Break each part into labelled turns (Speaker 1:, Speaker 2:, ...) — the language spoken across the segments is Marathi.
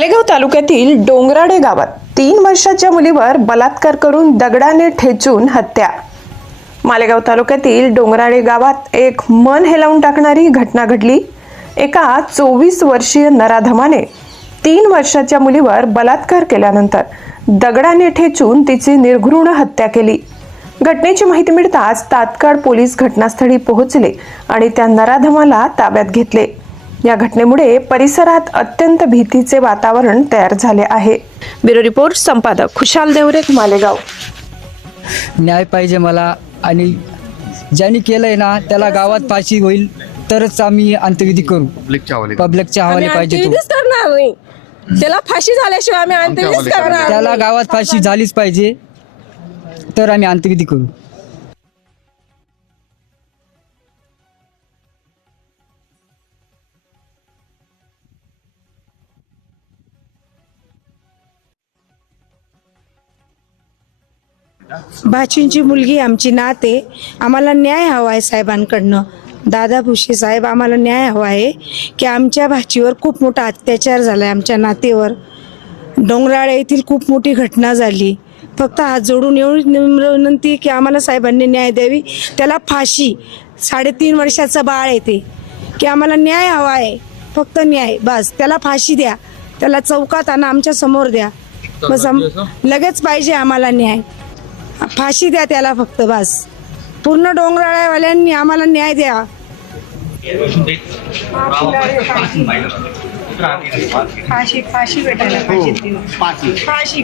Speaker 1: मालेगाव तालुक्यातील डोंगराडे गावात तीन वर्षाच्या मुलीवर बलात्कार करून दगडाने ठेचून हत्या. मालेगाव तालुक्यातील डोंगराडे गावात एक मन हेलावून टाकणारी घटना घडली. एका चोवीस वर्षीय नराधमाने तीन वर्षाच्या मुलीवर बलात्कार केल्यानंतर दगडाने ठेचून तिची निर्घृण हत्या केली. घटनेची माहिती मिळताच तात्काळ पोलीस घटनास्थळी पोहोचले आणि त्या नराधमाला ताब्यात घेतले. या घटनेमुळे परिसरात अत्यंत भीतीचे वातावरण तयार झाले आहे. ब्युरो रिपोर्ट संपादक खुशाल देवरे मालेगाव.
Speaker 2: न्याय पाहिजे मला. आणि ज्यांनी केलंय ना त्याला गावात फाशी होईल तरच आम्ही अंत्यविधी करू.
Speaker 3: पब्लिकच्या हवाली
Speaker 2: पब्लिकच्या हवाले
Speaker 4: आम्ही
Speaker 2: पाहिजे तो.
Speaker 4: अंत्यविधीच करणार नाही. त्याला फाशी झाल्याशिवाय आम्ही अंत्यविधीच
Speaker 3: आमच्या
Speaker 4: करणार
Speaker 2: त्याला. गावात फाशी झालीच पाहिजे तर आम्ही अंत्यविधी करू.
Speaker 5: भाचींची मुलगी आमची नाते. आम्हाला न्याय हवा आहे साहेबांकडनं. दादा भुसे साहेब आम्हाला न्याय हवा आहे की आमच्या भाचीवर खूप मोठा अत्याचार झाला आहे आमच्या नातेवर. डोंगराळे येथील खूप मोठी घटना झाली. फक्त हात जोडून एवढी निम्र विनंती की आम्हाला साहेबांनी न्याय द्यावी. त्याला फाशी साडेतीन वर्षाचं बाळ येते की आम्हाला न्याय हवा आहे. फक्त न्याय बस. त्याला फाशी द्या. त्याला चौकात आणा आमच्यासमोर द्या. बस लगेच पाहिजे आम्हाला न्याय. फाशी द्या त्याला फक्त बस. पूर्ण डोंगराळ्यावाल्यांनी आम्हाला न्याय द्या. फाशी फाशी भेटायला पाहिजे फाशी.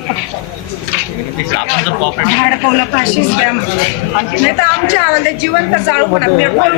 Speaker 5: धाडकवलं फाशीच द्या नाही तर आमच्या आवाजात जिवंत जाळू पण पेट्रोल